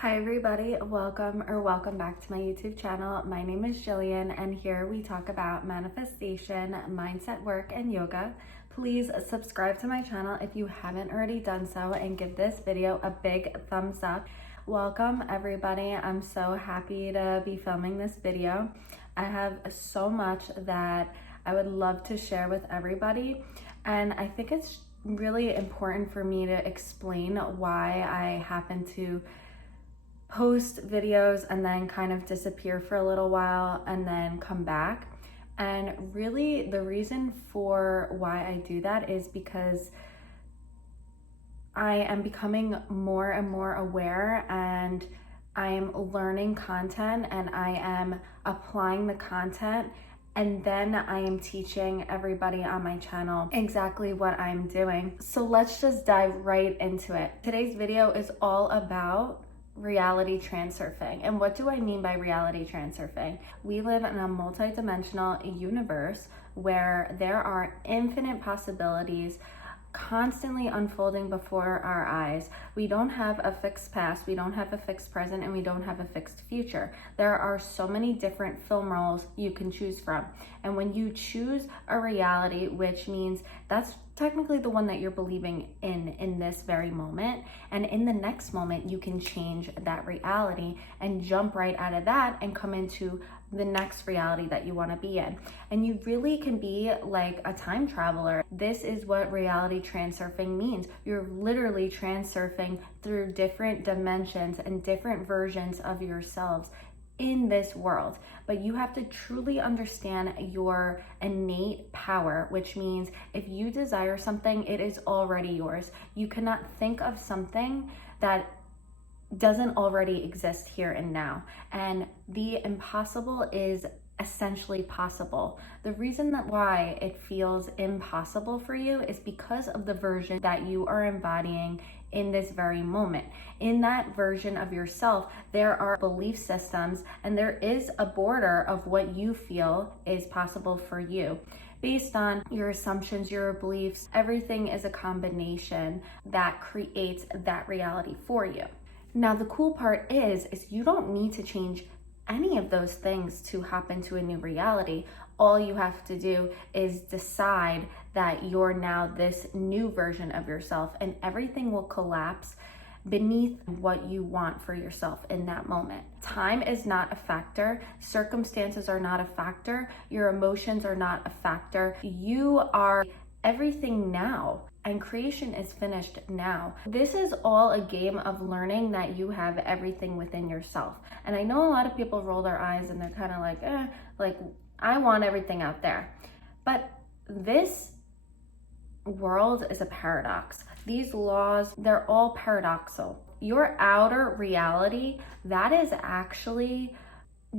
Hi everybody, welcome back to my YouTube channel. My name is Jillian and here we talk about manifestation, mindset work, and yoga. Please subscribe to my channel if you haven't already done so and give this video a big thumbs up. Welcome everybody. I'm so happy to be filming this video. I have so much that I would love to share with everybody, and I think it's really important for me to explain why I happen to post videos and then kind of disappear for a little while and then come back. And really the reason for why I do that is because I am becoming more and more aware, and I'm learning content and I am applying the content, and then I am teaching everybody on my channel exactly what I'm doing. So let's just dive right into it. Today's video is all about reality transurfing. And what do I mean by reality transurfing? We live in a multi-dimensional universe where there are infinite possibilities constantly unfolding before our eyes. We don't have a fixed past, we don't have a fixed present, and we don't have a fixed future. There are so many different film roles you can choose from. And when you choose a reality, which means that's technically the one that you're believing in this very moment, and in the next moment you can change that reality and jump right out of that and come into the next reality that you want to be in. And you really can be like a time traveler. This is what reality transurfing means. You're literally transurfing through different dimensions and different versions of yourselves in this world. But you have to truly understand your innate power, which means if you desire something, it is already yours. You cannot think of something that doesn't already exist here and now. And the impossible is essentially possible. The reason that why it feels impossible for you is because of the version that you are embodying in this very moment. In that version of yourself, there are belief systems and there is a border of what you feel is possible for you. Based on your assumptions, your beliefs, everything is a combination that creates that reality for you. Now, the cool part is you don't need to change any of those things to hop into a new reality. All you have to do is decide that you're now this new version of yourself, and everything will collapse beneath what you want for yourself in that moment. Time is not a factor. Circumstances are not a factor. Your emotions are not a factor. You are everything now, and creation is finished now. This is all a game of learning that you have everything within yourself. And I know a lot of people roll their eyes and they're kind of like I want everything out there. But this world is a paradox. These laws, they're all paradoxical. Your outer reality, that is actually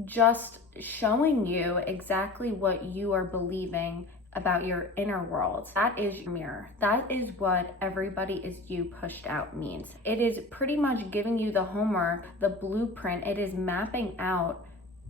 just showing you exactly what you are believing about your inner world. That is your mirror. That is what everybody is you pushed out means. It is pretty much giving you the homework, the blueprint. It is mapping out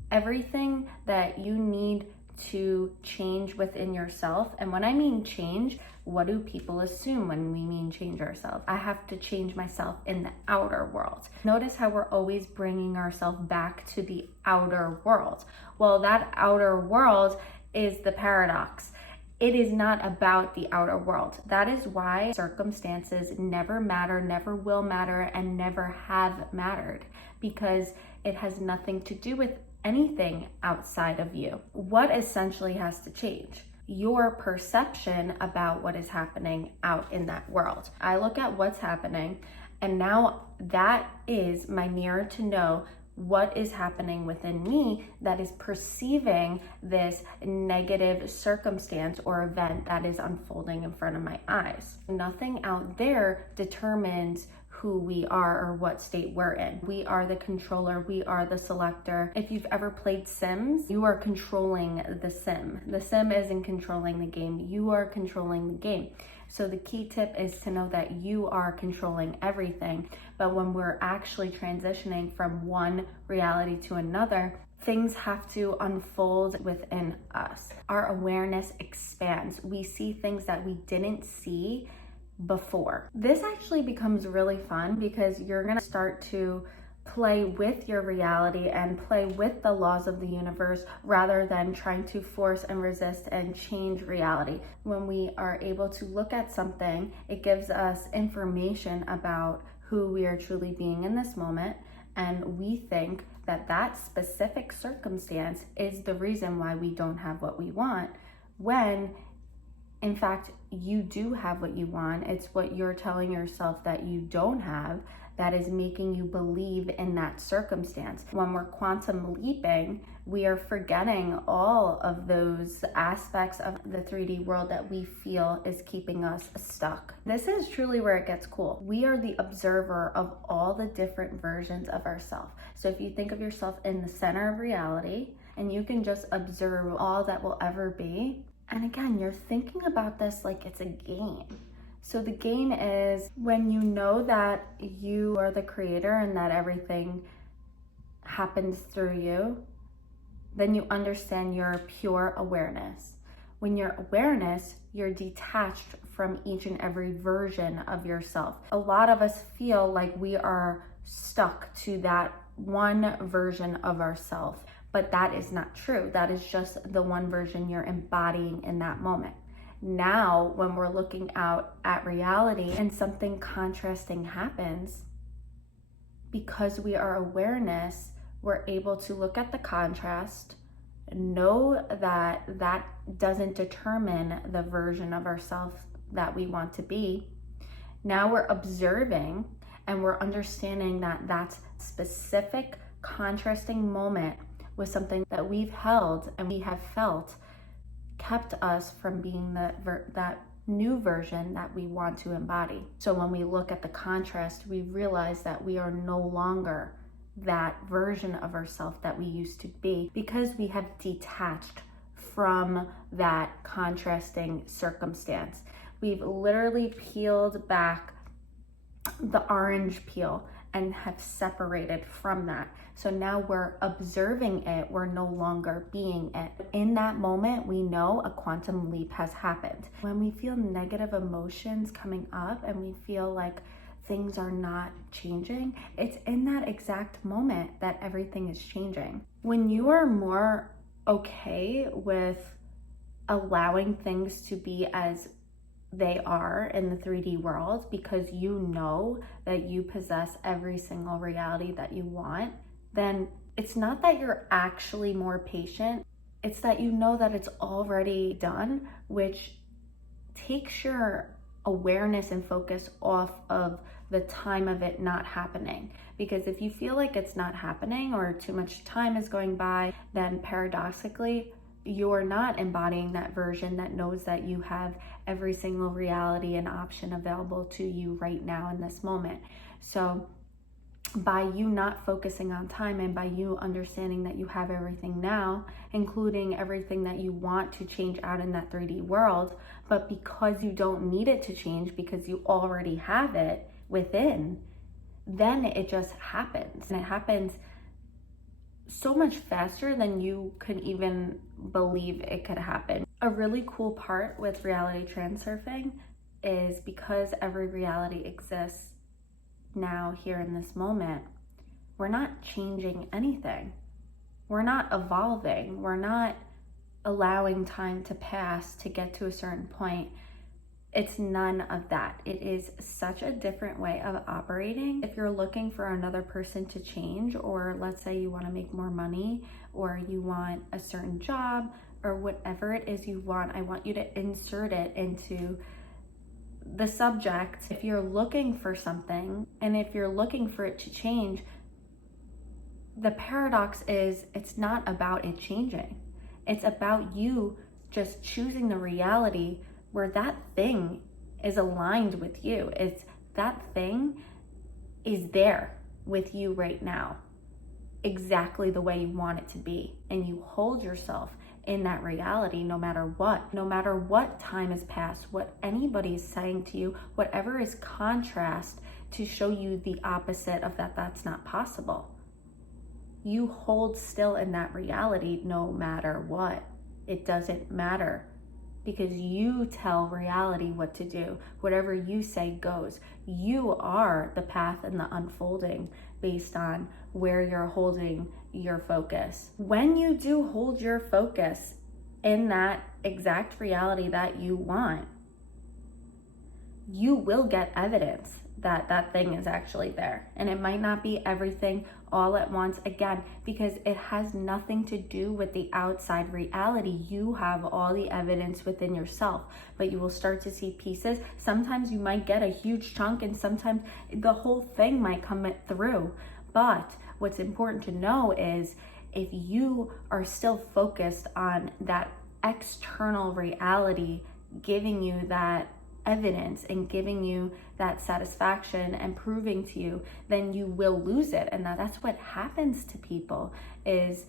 everything that you need to change within yourself. And when I mean change, what do people assume when we mean change ourselves? I have to change myself in the outer world. Notice how we're always bringing ourselves back to the outer world. Well, that outer world is the paradox. It is not about the outer world. That is why circumstances never matter, never will matter, and never have mattered, because it has nothing to do with anything outside of you. What essentially has to change? Your perception about what is happening out in that world. I look at what's happening, and now that is my mirror to know what is happening within me that is perceiving this negative circumstance or event that is unfolding in front of my eyes. Nothing out there determines who we are or what state we're in. We are the controller, we are the selector. If you've ever played Sims, you are controlling the sim. The sim isn't controlling the game, you are controlling the game. So the key tip is to know that you are controlling everything. But when we're actually transitioning from one reality to another, things have to unfold within us. Our awareness expands. We see things that we didn't see before. This actually becomes really fun because you're gonna start to play with your reality and play with the laws of the universe rather than trying to force and resist and change reality. When we are able to look at something, it gives us information about who we are truly being in this moment, and we think that that specific circumstance is the reason why we don't have what we want, when in fact you do have what you want. It's what you're telling yourself that you don't have that is making you believe in that circumstance. When we're quantum leaping, we are forgetting all of those aspects of the 3D world that we feel is keeping us stuck. This is truly where it gets cool. We are the observer of all the different versions of ourselves. So if you think of yourself in the center of reality, and you can just observe all that will ever be. And again, you're thinking about this like it's a game. So the game is when you know that you are the creator and that everything happens through you, then you understand your pure awareness. When you're awareness, you're detached from each and every version of yourself. A lot of us feel like we are stuck to that one version of ourselves, but that is not true. That is just the one version you're embodying in that moment. Now, when we're looking out at reality and something contrasting happens, because we are awareness, we're able to look at the contrast, know that that doesn't determine the version of ourselves that we want to be. Now we're observing and we're understanding that that specific contrasting moment was something that we've held and we have felt kept us from being that new version that we want to embody. So when we look at the contrast, we realize that we are no longer that version of ourselves that we used to be, because we have detached from that contrasting circumstance. We've literally peeled back the orange peel and have separated from that. So now we're observing it, we're no longer being it. In that moment, we know a quantum leap has happened. When we feel negative emotions coming up and we feel like things are not changing, it's in that exact moment that everything is changing. When you are more okay with allowing things to be as they are in the 3D world, because you know that you possess every single reality that you want, then it's not that you're actually more patient, it's that you know that it's already done, which takes your awareness and focus off of the time of it not happening. Because if you feel like it's not happening or too much time is going by, then paradoxically, you're not embodying that version that knows that you have every single reality and option available to you right now in this moment. So by you not focusing on time and by you understanding that you have everything now, including everything that you want to change out in that 3D world, but because you don't need it to change because you already have it within, then it just happens. And it happens so much faster than you could even believe it could happen. A really cool part with reality transurfing is because every reality exists now here in this moment, we're not changing anything. We're not evolving. We're not allowing time to pass to get to a certain point. It's none of that. It is such a different way of operating. If you're looking for another person to change, or let's say you want to make more money, or you want a certain job, or whatever it is you want, I want you to insert it into the subject. If you're looking for something, and if you're looking for it to change, the paradox is it's not about it changing. It's about you just choosing the reality where that thing is aligned with you. It's that thing is there with you right now, exactly the way you want it to be. And you hold yourself in that reality no matter what time has passed, what anybody is saying to you, whatever is contrast to show you the opposite of that, that's not possible. You hold still in that reality no matter what. It doesn't matter, because you tell reality what to do. Whatever you say goes. You are the path and the unfolding, based on where you're holding your focus. When you do hold your focus in that exact reality that you want, you will get evidence that that thing is actually there. And it might not be everything all at once, again, because it has nothing to do with the outside reality. You have all the evidence within yourself, but you will start to see pieces. Sometimes you might get a huge chunk, and sometimes the whole thing might come through. But what's important to know is if you are still focused on that external reality giving you that evidence and giving you that satisfaction and proving to you, then you will lose it. And that's what happens to people, is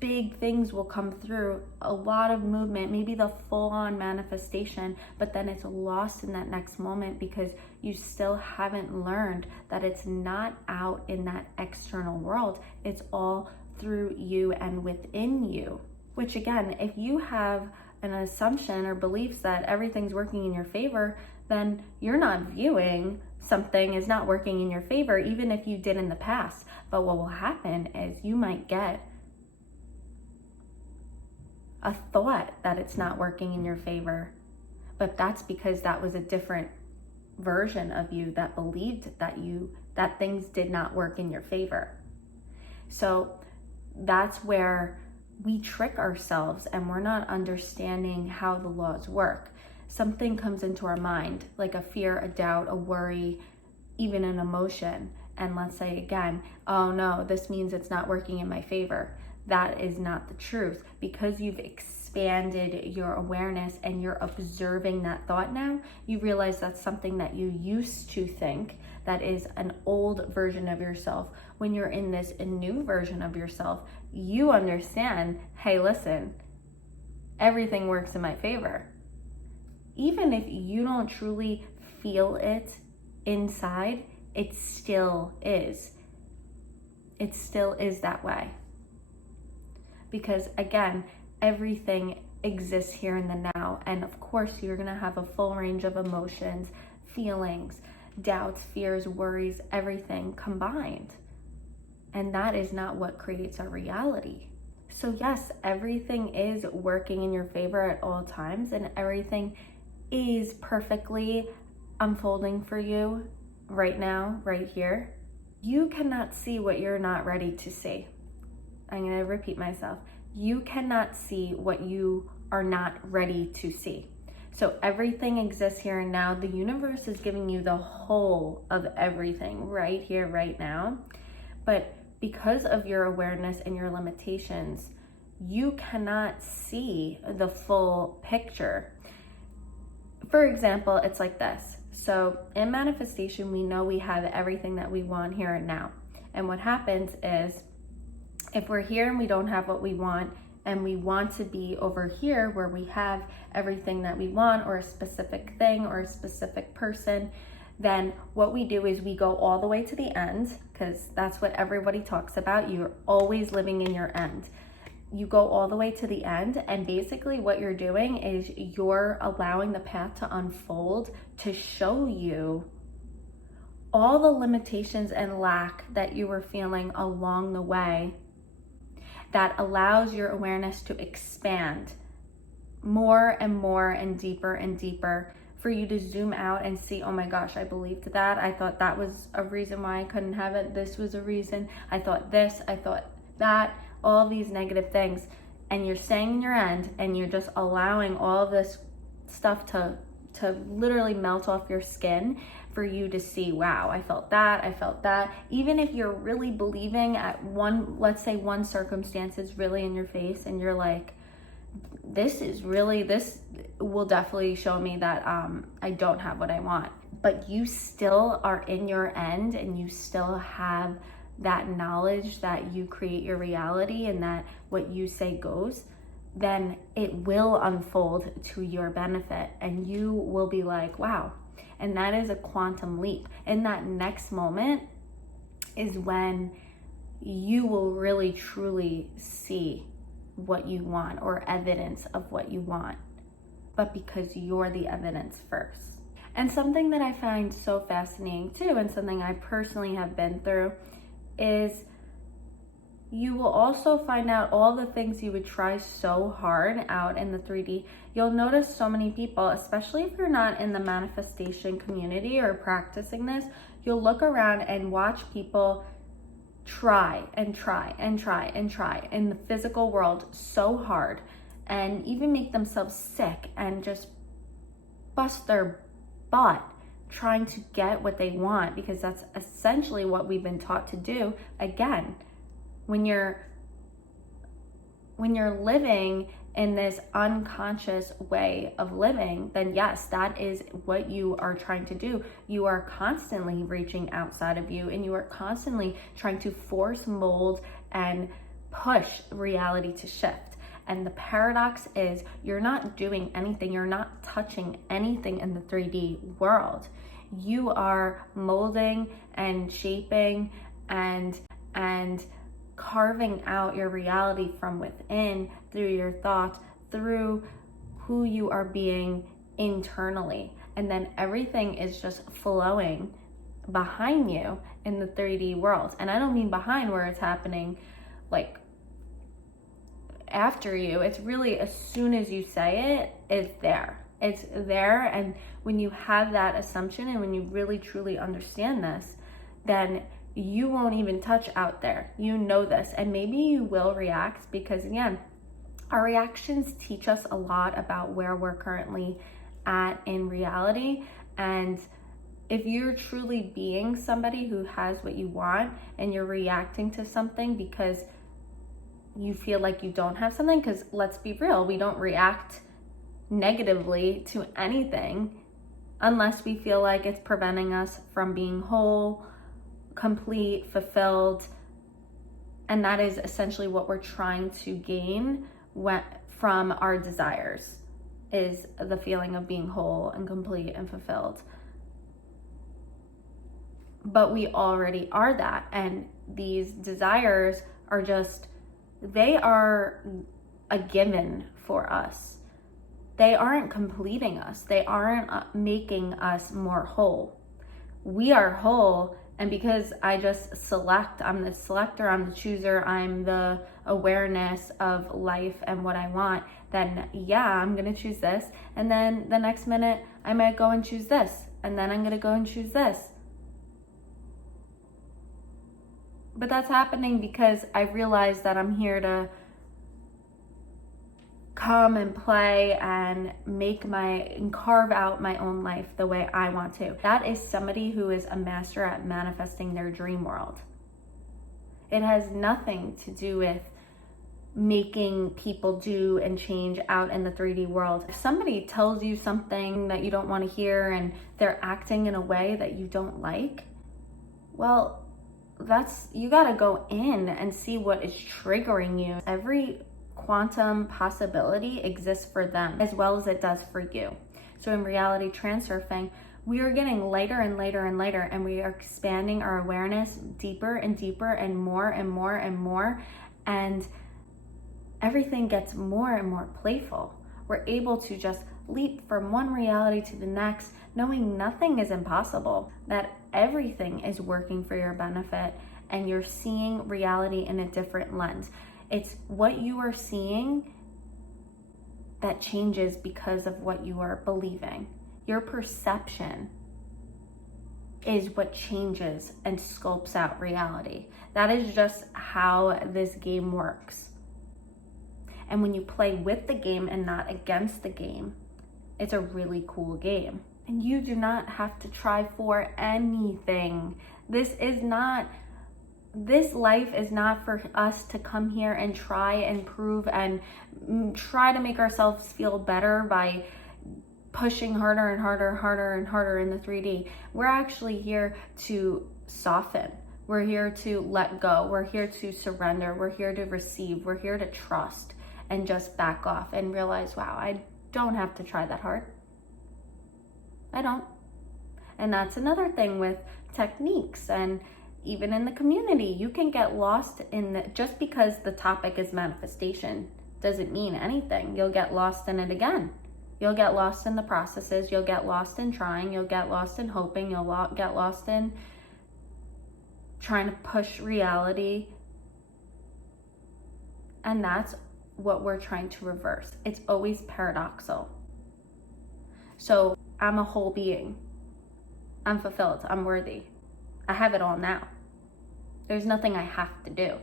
big things will come through, a lot of movement, maybe the full-on manifestation, but then it's lost in that next moment because you still haven't learned that it's not out in that external world. It's all through you and within you. Which again, if you have an assumption or beliefs that everything's working in your favor, then you're not viewing something is not working in your favor, even if you did in the past. But what will happen is you might get a thought that it's not working in your favor, but that's because that was a different version of you that believed that things did not work in your favor. So that's where we trick ourselves and we're not understanding how the laws work. Something comes into our mind, like a fear, a doubt, a worry, even an emotion. And let's say again, oh no, this means it's not working in my favor. That is not the truth. Because you've expanded your awareness and you're observing that thought now, you realize that's something that you used to think, that is an old version of yourself. When you're in this a new version of yourself, you understand, hey, listen, everything works in my favor. Even if you don't truly feel it inside, it still is. It still is that way. Because again, everything exists here in the now. And of course, you're going to have a full range of emotions, feelings, doubts, fears, worries, everything combined. And that is not what creates our reality. So yes, everything is working in your favor at all times, and everything is perfectly unfolding for you right now, right here. You cannot see what you're not ready to see. I'm going to repeat myself. You cannot see what you are not ready to see. So everything exists here and now. The universe is giving you the whole of everything right here, right now. But because of your awareness and your limitations, you cannot see the full picture. For example, it's like this. So in manifestation, we know we have everything that we want here and now. And what happens is, if we're here and we don't have what we want, and we want to be over here where we have everything that we want, or a specific thing or a specific person, then what we do is we go all the way to the end, because that's what everybody talks about. You're always living in your end. You go all the way to the end, and basically what you're doing is you're allowing the path to unfold to show you all the limitations and lack that you were feeling along the way, that allows your awareness to expand more and more and deeper, for you to zoom out and see, oh my gosh, I believed that. I thought that was a reason why I couldn't have it. This was a reason. I thought this, I thought that, all these negative things. And you're staying in your end, and you're just allowing all of this stuff to literally melt off your skin, for you to see, wow, I felt that, I felt that. Even if you're really believing at one, let's say one circumstance is really in your face, and you're like, this will definitely show me that I don't have what I want. But you still are in your end, and you still have that knowledge that you create your reality, and that what you say goes, then it will unfold to your benefit, and you will be like, wow. And that is a quantum leap. In that next moment is when you will really truly see what you want, or evidence of what you want, but because you're the evidence first. And something that I find so fascinating too, and something I personally have been through, is you will also find out all the things you would try so hard out in the 3D. You'll notice so many people, especially if you're not in the manifestation community or practicing this, you'll look around and watch people try and try and try and try in the physical world so hard, and even make themselves sick and just bust their butt trying to get what they want, because that's essentially what we've been taught to do. Again, when you're living in this unconscious way of living, then yes, that is what you are trying to do. You are constantly reaching outside of you, and you are constantly trying to force, mold, and push reality to shift. And the paradox is you're not doing anything, you're not touching anything in the 3D world. You are molding and shaping and carving out your reality from within through your thoughts, through who you are being internally. And then everything is just flowing behind you in the 3D world. And I don't mean behind where it's happening like after you. It's really as soon as you say it, it's there. It's there. And when you have that assumption and when you really truly understand this, then you won't even touch out there. You know this. And maybe you will react, because again, our reactions teach us a lot about where we're currently at in reality. And if you're truly being somebody who has what you want and you're reacting to something because you feel like you don't have something, because let's be real, we don't react negatively to anything unless we feel like it's preventing us from being whole, complete, fulfilled. And that is essentially what we're trying to gain from our desires, is the feeling of being whole and complete and fulfilled. But we already are that, and these desires are just, they are a given for us. They aren't completing us. They aren't making us more whole. We are whole. And because I just select, I'm the selector, I'm the chooser, I'm the awareness of life and what I want, then yeah, I'm gonna choose this. And then the next minute, I might go and choose this. And then I'm gonna go and choose this. But that's happening because I realize that I'm here to come and play and carve out my own life the way I want to. That is somebody who is a master at manifesting their dream world. It has nothing to do with making people do and change out in the 3D world. If somebody tells you something that you don't want to hear and they're acting in a way that you don't like, well, you gotta go in and see what is triggering you. Every quantum possibility exists for them as well as it does for you. So in reality transurfing, we are getting lighter and lighter and lighter, and we are expanding our awareness deeper and deeper and more and more and more, and everything gets more and more playful. We're able to just leap from one reality to the next, knowing nothing is impossible, that everything is working for your benefit, and you're seeing reality in a different lens. It's what you are seeing that changes because of what you are believing. Your perception is what changes and sculpts out reality. That is just how this game works. And when you play with the game and not against the game, it's a really cool game. And you do not have to try for anything. This life is not for us to come here and try and prove and try to make ourselves feel better by pushing harder and harder, harder and harder in the 3D. We're actually here to soften. We're here to let go. We're here to surrender. We're here to receive. We're here to trust and just back off and realize, wow, I don't have to try that hard. I don't. And that's another thing with techniques, and even in the community, you can get lost just because the topic is manifestation doesn't mean anything. You'll get lost in it again. You'll get lost in the processes. You'll get lost in trying. You'll get lost in hoping. You'll get lost in trying to push reality. And that's what we're trying to reverse. It's always paradoxical. So I'm a whole being. I'm fulfilled. I'm worthy. I have it all now. There's nothing I have to do.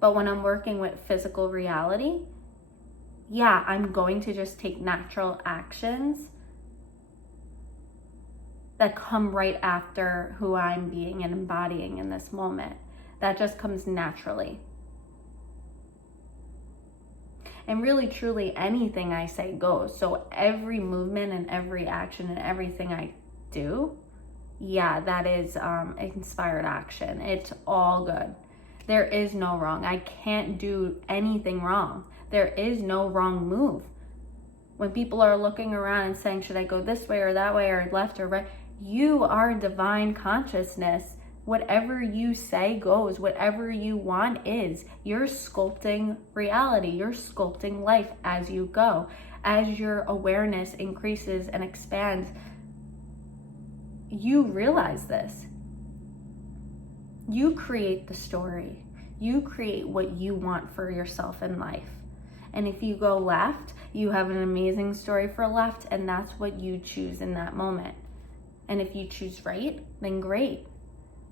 But when I'm working with physical reality, yeah, I'm going to just take natural actions that come right after who I'm being and embodying in this moment. That just comes naturally. And really, truly, anything I say goes. So every movement and every action and everything I do, yeah, that is inspired action. It's all good. There is no wrong. I can't do anything wrong. There is no wrong move. When people are looking around and saying, should I go this way or that way or left or right? You are divine consciousness. Whatever you say goes. Whatever you want is. You're sculpting reality. You're sculpting life as you go. As your awareness increases and expands, you realize this. You create the story. You create what you want for yourself in life. And if you go left, you have an amazing story for left, and that's what you choose in that moment. And if you choose right, then great.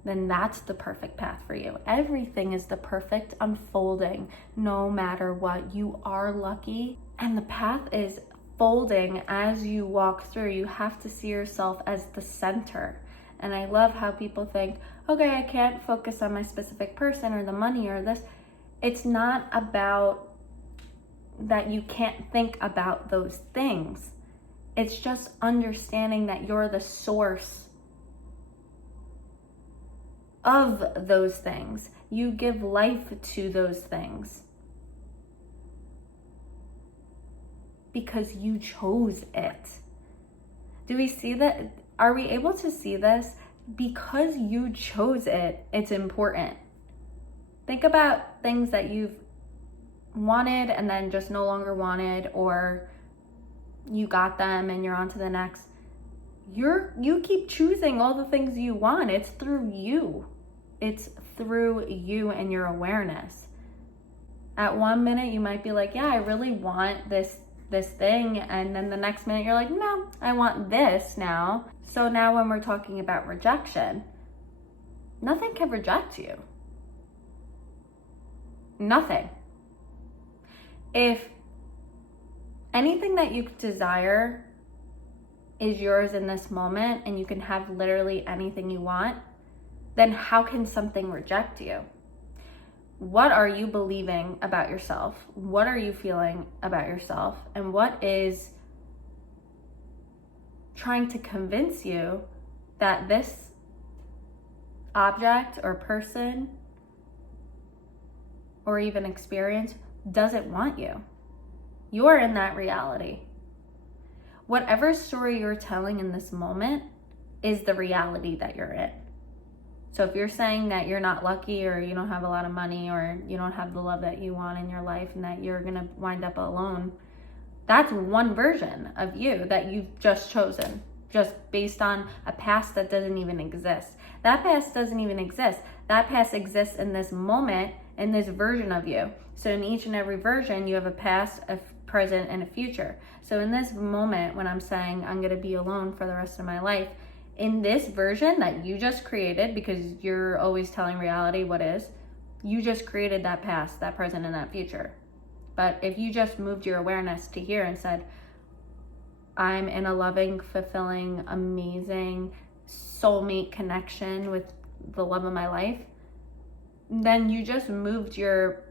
Then that's the perfect path for you. Everything is the perfect unfolding, no matter what. You are lucky, and the path is folding as you walk through. You have to see yourself as the center. And I love how people think, okay, I can't focus on my specific person or the money or this. It's not about that you can't think about those things. It's just understanding that you're the source of those things. You give life to those things because you chose it. Do we see that? Are we able to see this? Because you chose it, it's important. Think about things that you've wanted and then just no longer wanted, or you got them and you're on to the next. You keep choosing all the things you want. It's through you. It's through you and your awareness. At one minute you might be like, yeah, I really want this thing, and then the next minute you're like, no, I want this now. So now when we're talking about rejection, nothing can reject you. Nothing. If anything that you desire is yours in this moment and you can have literally anything you want, then how can something reject you? What are you believing about yourself? What are you feeling about yourself? And what is trying to convince you that this object or person or even experience doesn't want you? You're in that reality. Whatever story you're telling in this moment is the reality that you're in. So if you're saying that you're not lucky, or you don't have a lot of money, or you don't have the love that you want in your life, and that you're gonna wind up alone, that's one version of you that you've just chosen, just based on a past that doesn't even exist. That past doesn't even exist. That past exists in this moment, in this version of you. So in each and every version, you have a past, a present, and a future. So in this moment, when I'm saying I'm gonna be alone for the rest of my life, in this version that you just created, because you're always telling reality what is, you just created that past, that present, and that future. But if you just moved your awareness to here and said, I'm in a loving, fulfilling, amazing soulmate connection with the love of my life, then you just moved your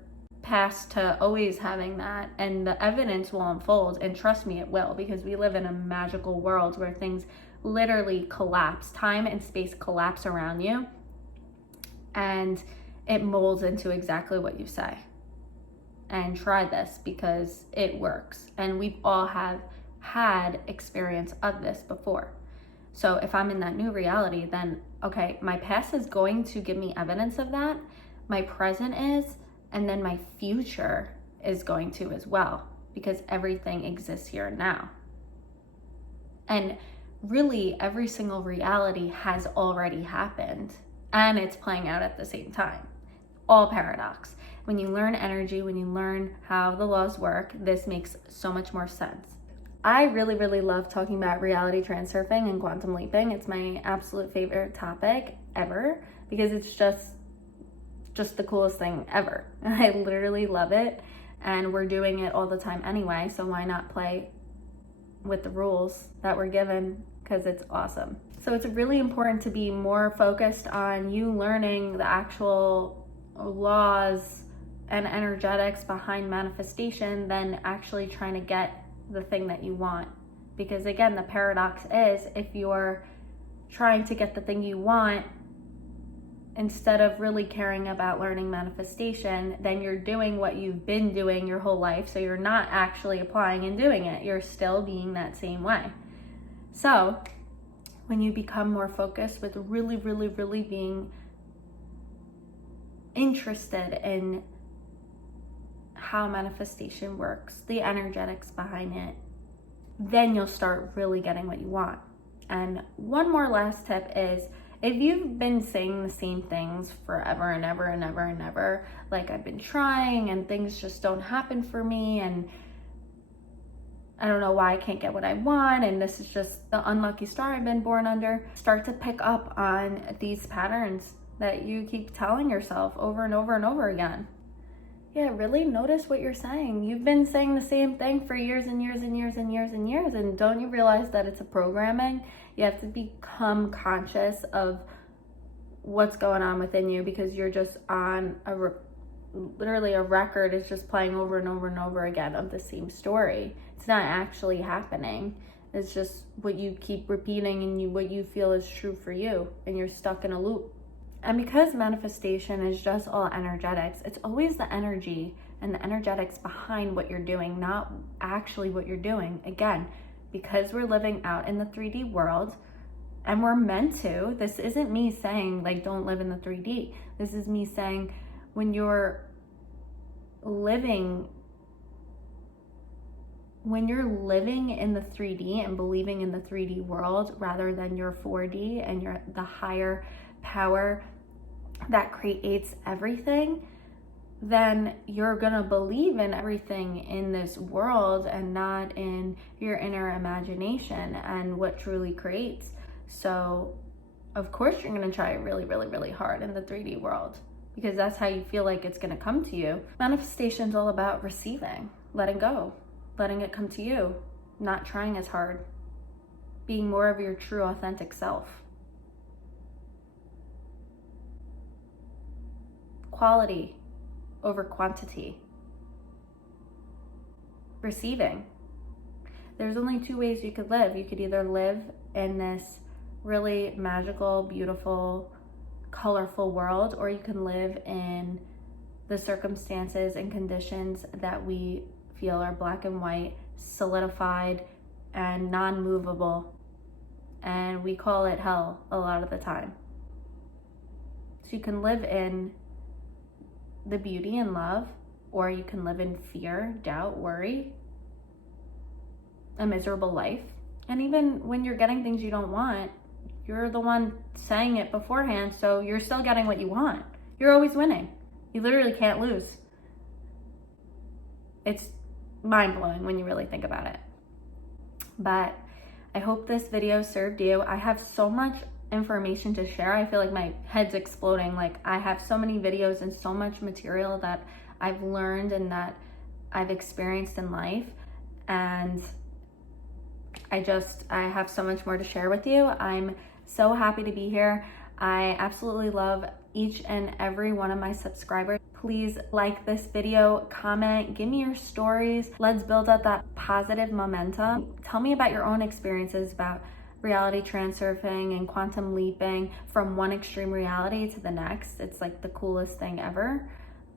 past to always having that, and the evidence will unfold. And trust me, it will, because we live in a magical world where things literally collapse. Time and space collapse around you, and it molds into exactly what you say. And try this, because it works, and we've all have had experience of this before. So if I'm in that new reality, then okay, my past is going to give me evidence of that, my present is, and then my future is going to as well, because everything exists here and now. And really, every single reality has already happened. and it's playing out at the same time. All paradox. When you learn energy, when you learn how the laws work, this makes so much more sense. I really, really love talking about reality transurfing and quantum leaping. It's my absolute favorite topic ever because it's just the coolest thing ever. I literally love it, and we're doing it all the time anyway, so why not play with the rules that we're given, because it's awesome. So it's really important to be more focused on you learning the actual laws and energetics behind manifestation than actually trying to get the thing that you want. Because again, the paradox is, if you're trying to get the thing you want instead of really caring about learning manifestation, then you're doing what you've been doing your whole life. So you're not actually applying and doing it. You're still being that same way. So when you become more focused with really, really, really being interested in how manifestation works, the energetics behind it, then you'll start really getting what you want. And one more last tip is, if you've been saying the same things forever and ever and ever and ever, like I've been trying and things just don't happen for me, and I don't know why I can't get what I want, and this is just the unlucky star I've been born under, start to pick up on these patterns that you keep telling yourself over and over and over again. Yeah, really notice what you're saying. You've been saying the same thing for years and years and years and years and years, and don't you realize that it's a programming? You have to become conscious of what's going on within you, because you're just on literally a record is just playing over and over and over again of the same story. It's not actually happening. It's just what you keep repeating and what you feel is true for you, and you're stuck in a loop. And because manifestation is just all energetics, it's always the energy and the energetics behind what you're doing, not actually what you're doing. Again, because we're living out in the 3D world, and we're meant to. This isn't me saying like don't live in the 3D. This is me saying when you're living in the 3D and believing in the 3D world rather than your 4D and the higher power that creates everything, then you're gonna believe in everything in this world and not in your inner imagination and what truly creates. So of course you're gonna try really, really, really hard in the 3D world, because that's how you feel like it's gonna come to you. Manifestation is all about receiving, letting go, letting it come to you, not trying as hard, being more of your true authentic self. Quality over quantity. Receiving. There's only two ways you could live. You could either live in this really magical, beautiful, colorful world, or you can live in the circumstances and conditions that we feel are black and white, solidified and non-movable, and we call it hell a lot of the time. So you can live in the beauty and love, or you can live in fear, doubt, worry, a miserable life. And even when you're getting things you don't want, you're the one saying it beforehand, so you're still getting what you want. You're always winning. You literally can't lose. It's mind-blowing when you really think about it. But I hope this video served you. I have so much information to share. I feel like my head's exploding. Like, I have so many videos and so much material that I've learned and that I've experienced in life, and I have so much more to share with you. I'm so happy to be here. I absolutely love each and every one of my subscribers. Please like this video, comment, give me your stories. Let's build up that positive momentum. Tell me about your own experiences about reality transurfing and quantum leaping from one extreme reality to the next. It's like the coolest thing ever.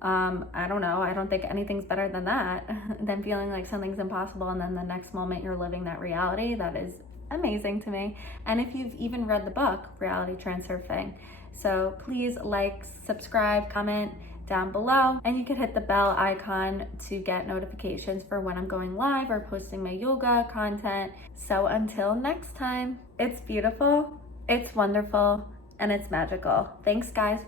I don't know. I don't think anything's better than that, than feeling like something's impossible and then the next moment you're living that reality. That is amazing to me. And if you've even read the book, Reality Transurfing. So please like, subscribe, comment down below, and you can hit the bell icon to get notifications for when I'm going live or posting my yoga content. So until next time, it's beautiful, it's wonderful, and it's magical. Thanks, guys.